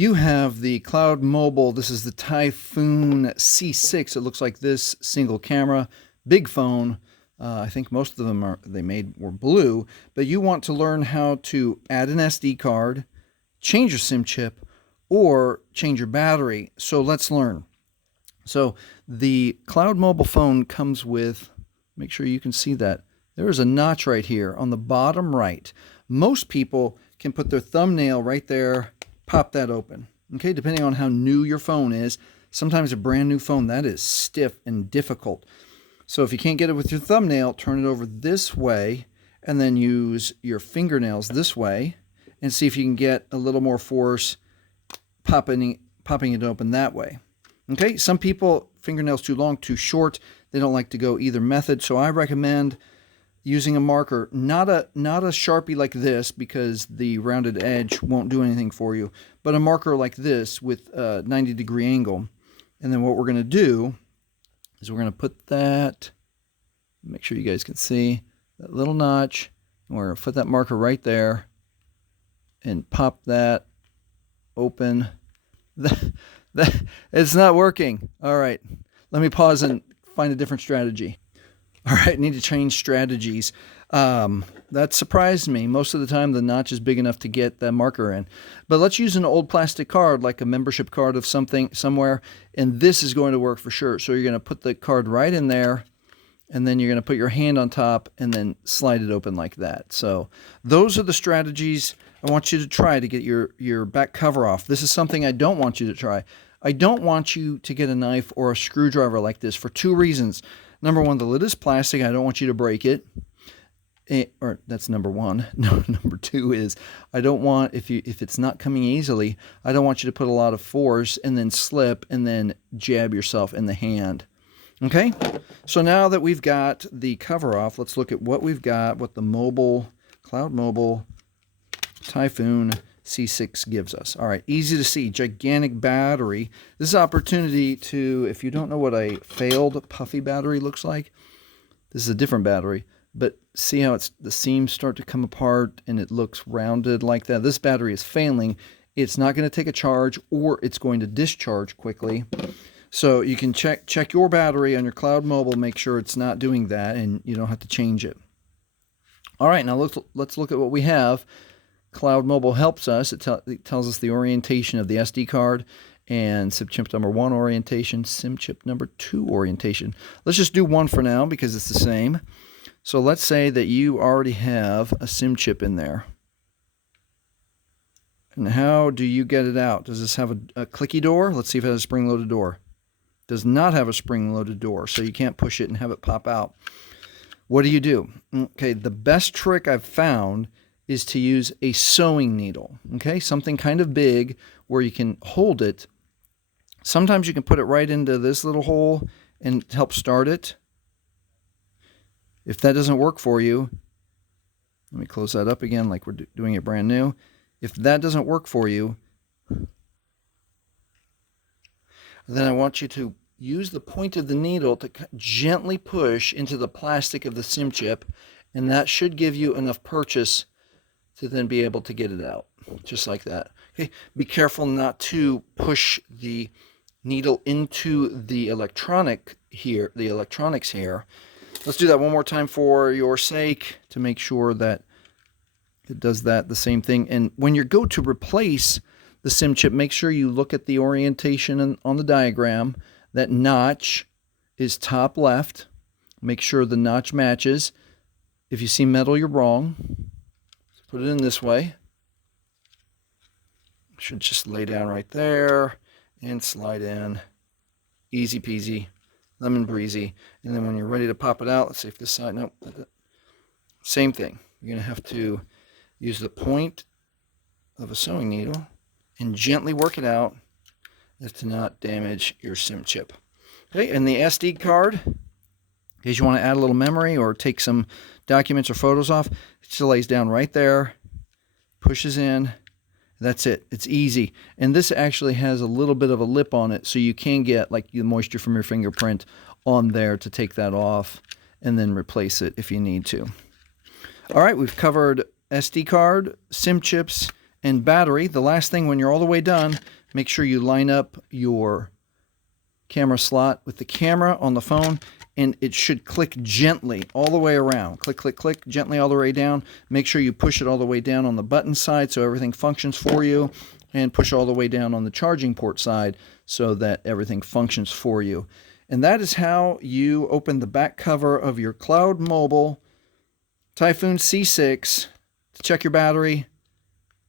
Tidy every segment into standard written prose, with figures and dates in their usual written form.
You have the Cloud Mobile. This is the Typhoon C6. It looks like this, single camera, big phone. I think most of them were blue, but you want to learn how to add an SD card, change your SIM chip, or change your battery. So let's learn. So the Cloud Mobile phone comes with, make sure you can see that, there is a notch right here on the bottom right. Most people can put their thumbnail right there, pop that open. Okay, depending on how new your phone is. Sometimes a brand new phone, that is stiff and difficult. So if you can't get it with your thumbnail, turn it over this way and then use your fingernails this way and see if you can get a little more force popping it open that way. Okay, some people, fingernails too long, too short, they don't like to go either method. So I recommend using a marker, not a Sharpie like this because the rounded edge won't do anything for you, but a marker like this with a 90-degree angle. And then what we're going to do is we're going to put that, make sure you guys can see, that little notch, and we're going to put that marker right there and pop that open. It's not working. All right, let me pause and find a different strategy. All right, need to change strategies. That surprised me. Most of the time, the notch is big enough to get the marker in. But let's use an old plastic card, like a membership card of something somewhere, and this is going to work for sure. So you're going to put the card right in there, and then you're going to put your hand on top and then slide it open like that. So those are the strategies I want you to try to get your back cover off. This is something I don't want you to try. I don't want you to get a knife or a screwdriver like this for two reasons. Number one, the lid is plastic. I don't want you to break it. Or that's number one. No, number two is I don't want, if it's not coming easily, I don't want you to put a lot of force and then slip and then jab yourself in the hand. Okay? So now that we've got the cover off, let's look at what we've got, what the Cloud Mobile Typhoon C6 gives us. All right, easy to see, gigantic battery. This is an opportunity to, if you don't know what a failed puffy battery looks like, this is a different battery, but see how the seams start to come apart and it looks rounded like that. This battery is failing. It's not going to take a charge or it's going to discharge quickly. So you can check your battery on your Cloud Mobile, make sure it's not doing that and you don't have to change it. All right, now let's look at what we have. Cloud Mobile helps us. It tells us the orientation of the SD card and SIM chip number 1 orientation, SIM chip number 2 orientation. Let's just do one for now because it's the same. So let's say that you already have a SIM chip in there. And how do you get it out? Does this have a clicky door? Let's see if it has a spring-loaded door. Does not have a spring-loaded door, so you can't push it and have it pop out. What do? Okay, the best trick I've found is to use a sewing needle, okay? Something kind of big where you can hold it. Sometimes you can put it right into this little hole and help start it. If that doesn't work for you, let me close that up again like we're doing it brand new. If that doesn't work for you, then I want you to use the point of the needle to gently push into the plastic of the SIM chip, and that should give you enough purchase to then be able to get it out, just like that. Okay, be careful not to push the needle into the electronics here. Let's do that one more time for your sake to make sure that it does that the same thing. And when you go to replace the SIM chip, make sure you look at the orientation on the diagram. That notch is top left. Make sure the notch matches. If you see metal, you're wrong. Put it in this way. Should just lay down right there and slide in. Easy peasy, lemon breezy. And then when you're ready to pop it out, let's see if this side, nope. Same thing. You're going to have to use the point of a sewing needle and gently work it out as to not damage your SIM chip. Okay, and the SD card, in case you want to add a little memory or take some documents or photos off, it just lays down right there, pushes in. That's it. It's easy. And this actually has a little bit of a lip on it, so you can get like the moisture from your fingerprint on there to take that off and then replace it if you need to. All right, we've covered SD card, SIM chips, And battery, the last thing when you're all the way done, make sure you line up your camera slot with the camera on the phone, and it should click gently all the way around. Click, click, click, gently all the way down. Make sure you push it all the way down on the button side so everything functions for you, and push all the way down on the charging port side so that everything functions for you. And that is how you open the back cover of your Cloud Mobile Typhoon C6 to check your battery,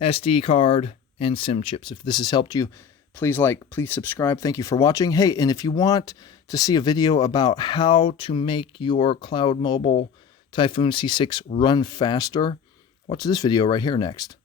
SD card, and SIM chips. If this has helped you, please like, please subscribe. Thank you for watching. Hey, and if you want to see a video about how to make your Cloud Mobile Typhoon C6 run faster, watch this video right here next.